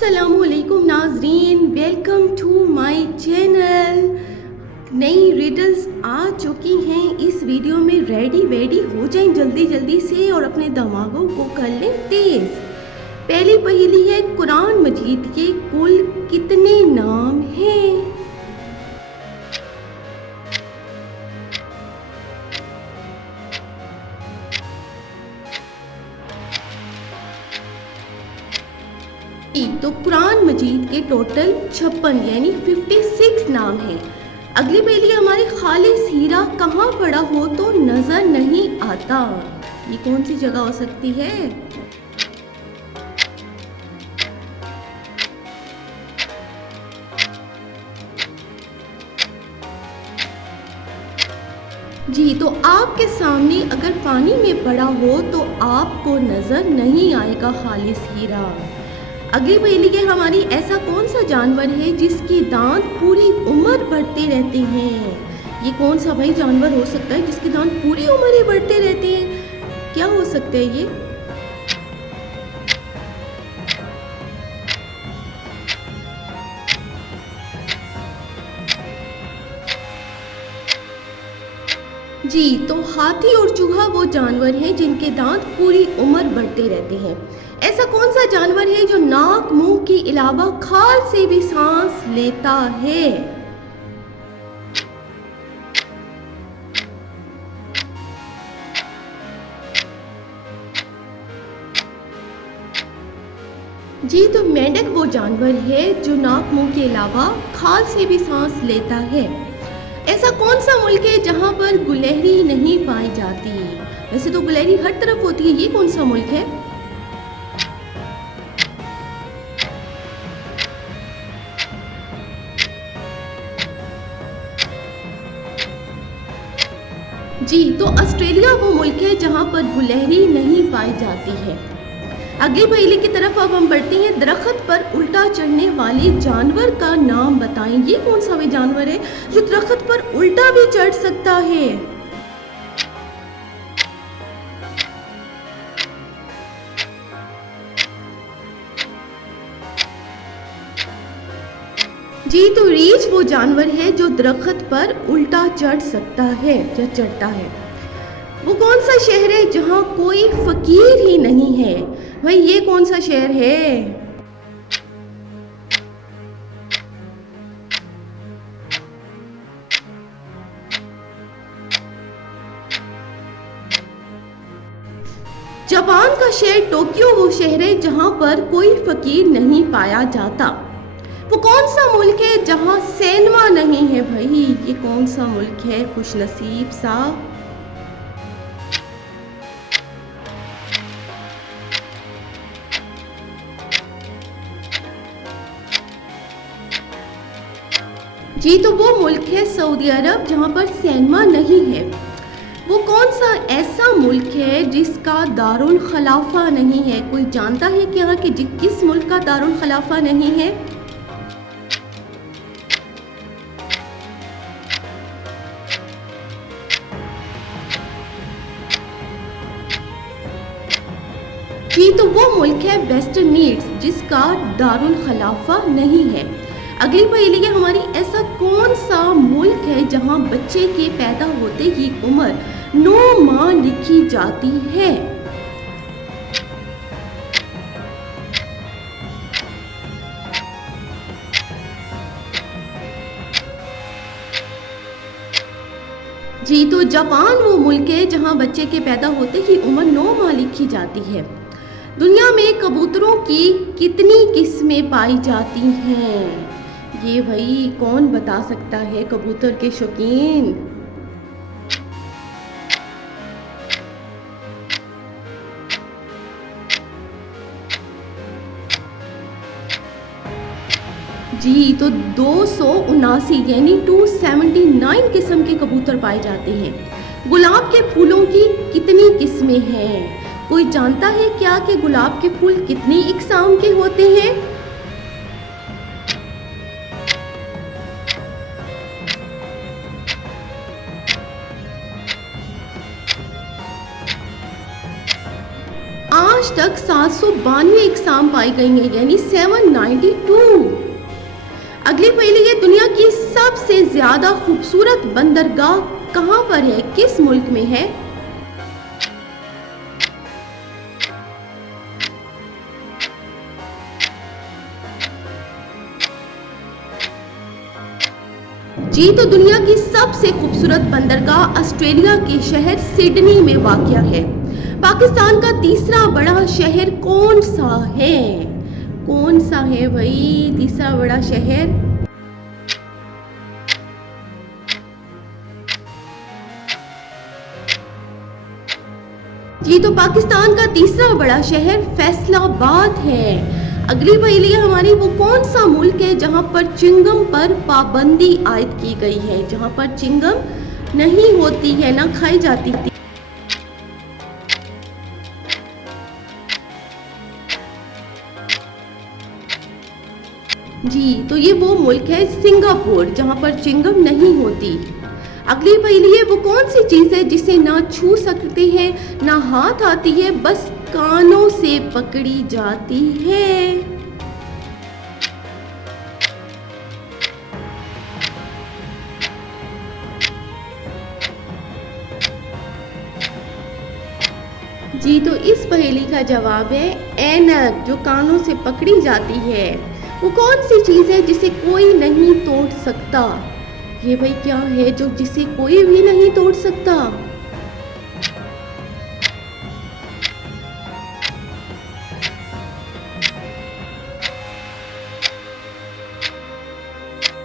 अस्सलामुअलैकुम नाजरीन, welcome to my channel. नई रिडल्स आ चुकी हैं इस वीडियो में। रेडी हो जाएं जल्दी जल्दी से और अपने दिमागों को कर लें तेज। पहली पहेली है, कुरान मजीद के कुल कितने नाम हैं? तो कुरान मजीद के टोटल 56 यानी 56 नाम हैं। अगली पहेली हमारे खालिस हीरा कहाँ पड़ा हो तो नजर नहीं आता। ये कौन सी जगह हो सकती है? जी, तो आपके सामने अगर पानी में पड़ा हो तो आपको नजर नहीं आएगा खालिस हीरा। अगली पहेली है हमारी, ऐसा कौन सा जानवर है जिसके दांत पूरी उम्र बढ़ते रहते हैं? ये कौन सा भाई जानवर हो सकता है जिसके दांत पूरी उम्र ही बढ़ते रहते हैं? क्या हो सकता है ये? जी, तो हाथी और चूहा वो जानवर हैं जिनके दांत पूरी उम्र बढ़ते रहते हैं। ऐसा कौन सा जानवर है जो नाक मुंह के अलावा खाल से भी सांस लेता है? जी, तो मेंढक वो जानवर है जो नाक मुंह के अलावा खाल से भी सांस लेता है। ऐसा कौन सा मुल्क है जहां पर गुलहरी नहीं पाई जाती? वैसे तो गुलहरी हर तरफ होती है, ये कौन सा मुल्क है? जी, तो ऑस्ट्रेलिया वो मुल्क है जहां पर गुलहरी नहीं पाई जाती है। अगली पहेली की तरफ अब हम बढ़ते हैं। दरख्त पर उल्टा चढ़ने वाले जानवर का नाम बताएं। ये कौन सा वे जानवर है जो दरख्त पर उल्टा भी चढ़ सकता है? जी, तो रीछ वो जानवर है जो दरख्त पर उल्टा चढ़ सकता है या चढ़ता है। वो कौन सा शहर है जहां कोई फकीर ही नहीं है? भाई ये कौन सा शहर है? जापान का शहर टोक्यो वो शहर है जहां पर कोई फकीर नहीं पाया जाता। वो कौन सा मुल्क है जहां सिनेमा नहीं है? भाई ये कौन सा मुल्क है खुश नसीब सा? जी, तो वो मुल्क है सऊदी अरब जहां पर सिनेमा नहीं है। वो कौन सा ऐसा मुल्क है जिसका दारुल खलाफा नहीं है? कोई जानता है क्या कि किस मुल्क का दारुल खलाफा नहीं है? जी, तो वो मुल्क है वेस्ट इंडीज जिसका दारुल खलाफा नहीं है। अगली पहेली है हमारी, ऐसा कौन सा मुल्क है जहां बच्चे के पैदा होते ही उम्र 9 माह लिखी जाती है? जी, तो जापान वो मुल्क है जहां बच्चे के पैदा होते ही उम्र 9 माह लिखी जाती है। दुनिया में कबूतरों की कितनी किस्में पाई जाती हैं? ये भाई कौन बता सकता है कबूतर के शौकीन? जी, तो 279 यानी 279 किस्म के कबूतर पाए जाते हैं। गुलाब के फूलों की कितनी किस्में हैं? कोई जानता है क्या कि गुलाब के फूल कितनी इकसाम के होते हैं? आज तक 792 इकसाम पाई गई हैं, यानी 792। अगली पहेली है, दुनिया की सबसे ज्यादा खूबसूरत बंदरगाह कहाँ पर है, किस मुल्क में है? जी, तो दुनिया की सबसे खूबसूरत बंदरगाह ऑस्ट्रेलिया के शहर सिडनी में वाक़या है। पाकिस्तान का तीसरा बड़ा शहर कौन सा है? कौन सा है भाई तीसरा बड़ा शहर? जी, तो पाकिस्तान का तीसरा बड़ा शहर फैसलाबाद है। अगली पहेली हमारी, वो कौन सा मुल्क है जहां पर चिंगम पर पाबंदी आयद की गई है, जहां पर चिंगम नहीं होती है, ना खाई जाती थी? जी, तो ये वो मुल्क है सिंगापुर, जहां पर चिंगम नहीं होती। अगली पहेली है, वो कौन सी चीज़ है जिसे ना छू सकते हैं, ना हाथ आती है, बस कानों से पकड़ी जाती है? जी, तो इस पहेली का जवाब है ऐनक, जो कानों से पकड़ी जाती है। वो कौन सी चीज़ है जिसे कोई नहीं तोड़ सकता? ये भाई क्या है जो जिसे कोई भी नहीं तोड़ सकता?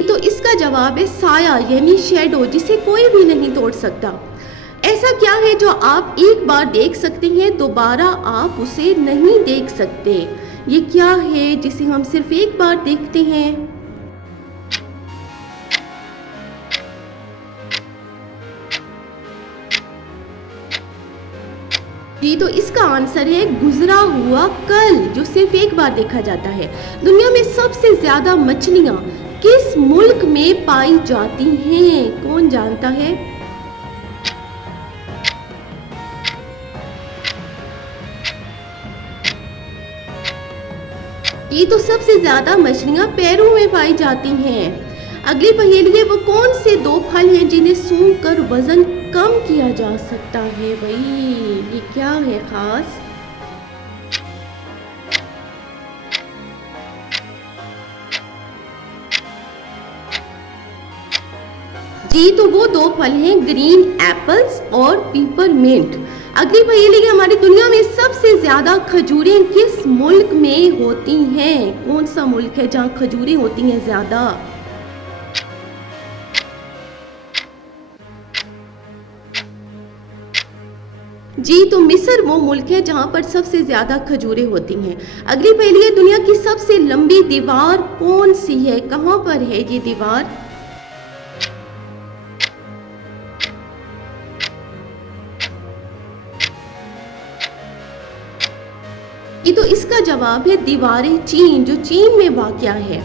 तो इसका जवाब है साया, यानी शैडो, जिसे कोई भी नहीं तोड़ सकता। ऐसा क्या है जो आप एक बार देख सकते हैं, दोबारा आप उसे नहीं देख सकते? ये क्या है जिसे हम सिर्फ एक बार देखते हैं? जी, तो इसका आंसर है गुजरा हुआ कल, जो सिर्फ एक बार देखा जाता है। दुनिया में सबसे ज्यादा मछलियां किस मुल्क में पाई जाती हैं, कौन जानता है? ये तो सबसे ज्यादा मछलियां पेरू में पाई जाती हैं। अगली पहेली है, वो कौन से दो फल हैं जिन्हें सूंघ कर वजन कम किया जा सकता है? भाई ये क्या है खास? जी, तो वो दो फल हैं ग्रीन एप्पल्स और पीपरमिंट। अगली पहेली है हमारी, दुनिया में सबसे ज्यादा खजूरें किस मुल्क में होती हैं? कौन सा मुल्क है जहाँ खजूरें होती हैं ज्यादा? जी, तो मिस्र वो मुल्क है जहाँ पर सबसे ज्यादा खजूरें होती हैं। अगली पहेली है, दुनिया की सबसे लंबी दीवार कौन सी है, कहाँ पर है ये दीवार? ये तो इसका जवाब है दीवारें चीन, जो चीन में वाक़या है।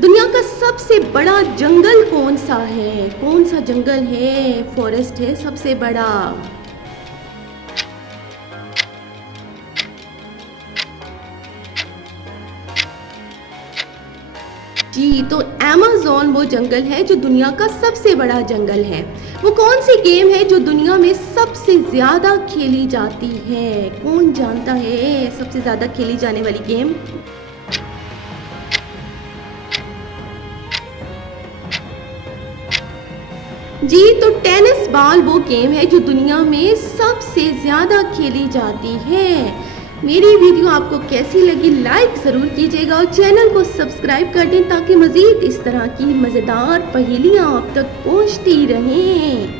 दुनिया का सबसे बड़ा जंगल कौन सा है? कौन सा जंगल है, फॉरेस्ट है सबसे बड़ा? जी, तो अमेज़न वो जंगल है जो दुनिया का सबसे बड़ा जंगल है। वो कौन सी गेम है जो दुनिया में सबसे ज़्यादा खेली जाती है? कौन जानता है सबसे ज़्यादा खेली जाने वाली गेम? जी, तो टेनिस बॉल वो गेम है जो दुनिया में सबसे ज़्यादा खेली जाती है। मेरी वीडियो आपको कैसी लगी, लाइक ज़रूर कीजिएगा और चैनल को सब्सक्राइब कर दें ताकि मज़ीद इस तरह की मज़ेदार पहेलियाँ आप तक पहुँचती रहें।